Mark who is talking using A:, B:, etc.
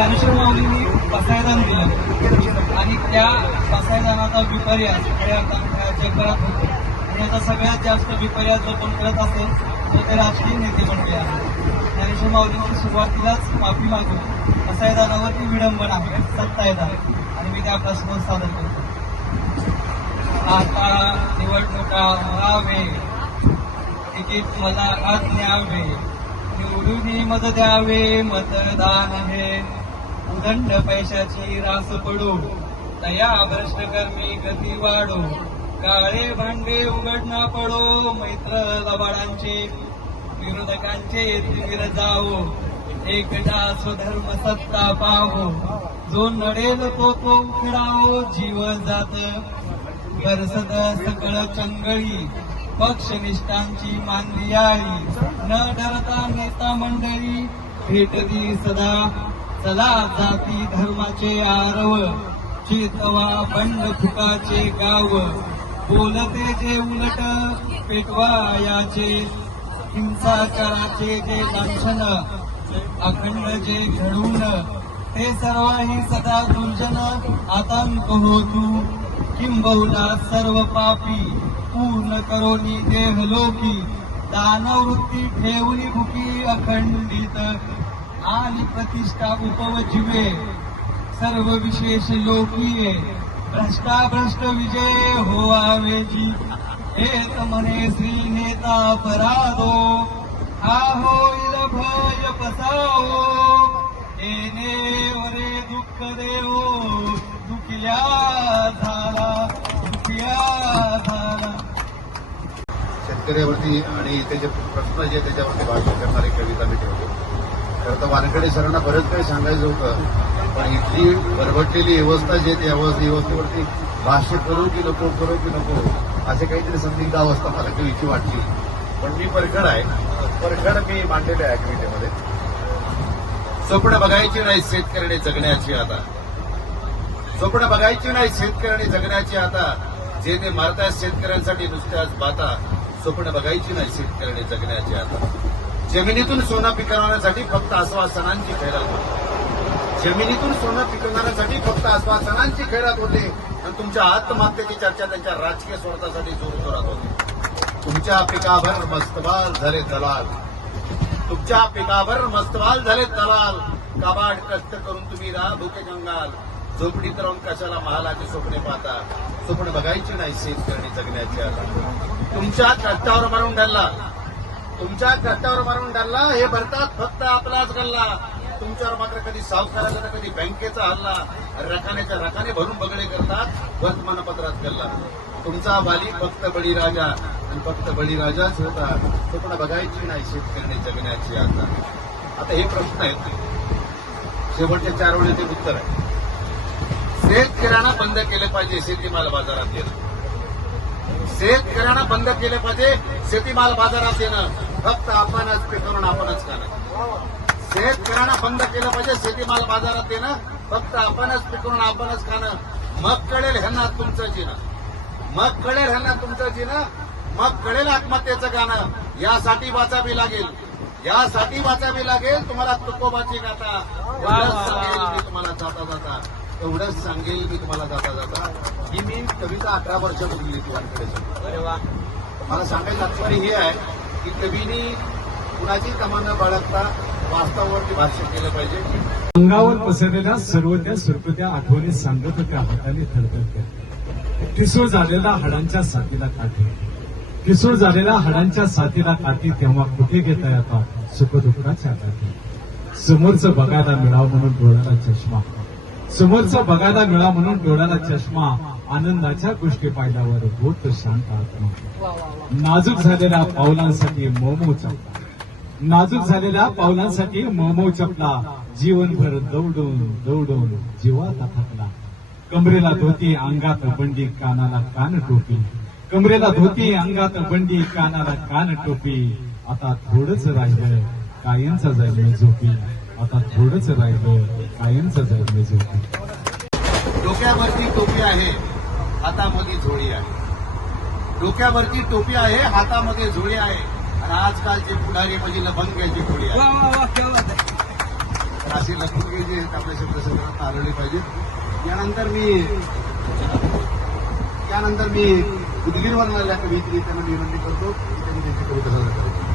A: ज्ञानेश्वर माऊलींनी पसायदान दिलं. आणि त्या पसायदानाचा विपर्यास खऱ्या अर्थानं जगभरात होतो. आणि याचा सगळ्यात जास्त विपर्यास जो कोण करत असेल तो ते राजकीय नेते बनले आहे ज्ञानेश्वर माऊलींची सुरुवातीलाच माफी मागून पसायदानावरती विडंबन आहे म्हणजे सत्तायदान आणि मी त्या प्रश्न सादर करतो. आता निवडणुका व्हावे. तिकीट मला आज न्यावे. निवडून मत द्यावे मतदान हे उदंड पैशाची रास पडो. दया भ्रष्ट कर्मी गती वाढो. काळे भांडे उघडना पडो मैत्र लबाडांचे. विरोधकांचे तिमिर जावो. एकटा स्वधर्म सत्ता पाहो जो नडेल तो तो उखडाओ जीव जात. बरसद सकळ चंगळी. पक्षनिष्ठांची आळी न डरता नेता मंडळी भेटती सदा. चला जाती धर्माचे आरव चेतवा बंड फुकाचे गाव. बोलते जे उलट पेटवा याचे हिंसाचाराचे जे लांछन अखंड जे घडून ते सर्वही सदा दुर्जन आतंक होतू किंबहुना सर्व पापी पूर्ण करोनी देह लोकी. दानवृत्ती ठेवली भुकी अखंडित. आणि प्रतिष्ठा उपवजीवे सर्व विशेष लोकीय भ्रष्टाभ्रष्ट विजय होवावे जी. एक म्हणे श्री नेता परादो हा होईल भय पसाओ येणे वरे दुःख देवो दुखिया झाला दुखिया झाला.
B: शेतकऱ्यावरती आणि त्याचे प्रश्न जे त्याच्यावरती भाषण करणारी कविता मी ठेवतो. तर वानखेडे सरांना बरंच काही सांगायचं होतं. पण इथली बरबटलेली व्यवस्था जी आहे त्या व्यवस्थेवरती भाष्य करू की नको करू की नको असे काहीतरी संदिग्ध अवस्था मला कवीची वाटली. पण मी परखड आहे. परखड मी मांडलेले आहे कवितेमध्ये स्वप्न बघायची नाही शेतकऱ्याने जगण्याची आता. स्वप्न बघायची नाही शेतकऱ्याने जगण्याची आता. जे ते मारतायत शेतकऱ्यांसाठी नुसत्याच बाता. स्वप्न बघायची नाही शेतकऱ्याने जगण्याची आता. जमिनीतून सोनं पिकवण्यासाठी फक्त आश्वासनांची खैरात होती. जमिनीतून सोनं पिकवण्यासाठी फक्त आश्वासनांची खैरात होते. आणि तुमच्या आत्महत्येची चर्चा त्यांच्या राजकीय स्वार्थासाठी जोर जोरात होती. तुमच्या पिकाभर मस्तवाल झाले दलाल. तुमच्या पिकाभर मस्तवाल झाले दलाल. काबाड कष्ट करून तुम्ही राहा भुके गंगाल झोपडीत राहून कशाला महालाचे स्वप्ने पाहता? स्वप्न बघायची नाही शेतकऱ्यांनी जगण्याची आता. तुमच्या कष्टावर मारून ठरला तुमच्या खर्चावर मारून डालला हे भरतात फक्त आपलाच गल्ला. तुमच्यावर मात्र कधी सावकाराचा तर कधी बँकेचा हल्ला. रखानेच्या रखाने भरून बघणे करतात वर्तमानपत्रात गल्ला. तुमचा वाली फक्त बळीराजा आणि फक्त बळीराजाच होता. स्वप्न बघायची नाही शेतकऱ्यांनी जगण्याची आता. आता हे प्रश्न आहेत. शेवटच्या चार वेळेचे उत्तर आहे शेतकऱ्यांना बंद केले पाहिजे शेतीमाल बाजारात येणं. शेतकऱ्यांना बंद केले पाहिजे शेतीमाल बाजारात येणं. फक्त आपणच पिकवून आपणच खाणं शेतकऱ्यांना बंद केलं पाहिजे शेतीमाल बाजारात देणं. फक्त आपणच पिकवून आपणच खाणं. मग कळेल ह्यांना तुमचं जिणं. मग कळेल ह्यांना तुमचं जिणं. मग कळेल आत्महत्येचं गाणं. यासाठी वाचावी लागेल. यासाठी वाचावी लागेल. तुम्हाला तुकोबाची गाथा. एवढंच सांगेल मी तुम्हाला जाता जाता. एवढंच सांगेल मी तुम्हाला जाता जाता. की मी कविता अकरा वर्षापूर्वी वानखेडे मला सांगायचं तात्पर्य हे आहे की कवीनी कुणाची तमा बाळगता वास्तवावरती भाष्य केलं पाहिजे?
C: अंगावर पसरलेल्या सर्व त्या सुरकुत्या आठवणी सांगत होत्या हाताने थरथरत्या ठिसूळ झालेला हाडांच्या साथीला काठी. ठिसूळ झालेला हाडांच्या साथीला काठी तेव्हा कुठे घेता येतात सुखदुःखाच्या काठी. समोरचं बघायला मिळावं म्हणून डोळ्याला चष्मा. समोरचं बघायला मिळावं म्हणून डोळ्याला चष्मा. आनंदाच्या गोष्टी पाहिल्यावर होत शांत आत्मा नाजूक झालेल्या पावलांसाठी मोमो चपला. नाजूक झालेल्या पावलांसाठी मोमो चपला. जीवनभर दौडून दौडून जीवात थकला. कमरेला धोती अंगात बंडी कानाला कान टोपी. कमरेला धोती अंगात बंडी कानाला कान टोपी. आता थोडंच राहिलं कायमचा जाईल मी झोपी. आता थोडंच राहिलं कायमचा जाईल मी झोपी.
B: डोक्यावरती टोपी आहे. हातामध्ये झोळी आहे. डोक्यावरती टोपी आहे हातामध्ये झोळी आहे. आणि आजकालचे पुढारी म्हणजे लभंग्याची टोळी आहे. अशी लखनगे जे आपल्या शब्दसंग्रहात आढळले पाहिजेत यानंतर मी यानंतर मी उदगीरवरून आलेल्या कवयित्री त्यांना विनंती करतो त्यांनी त्यांची कविता सादर करायची.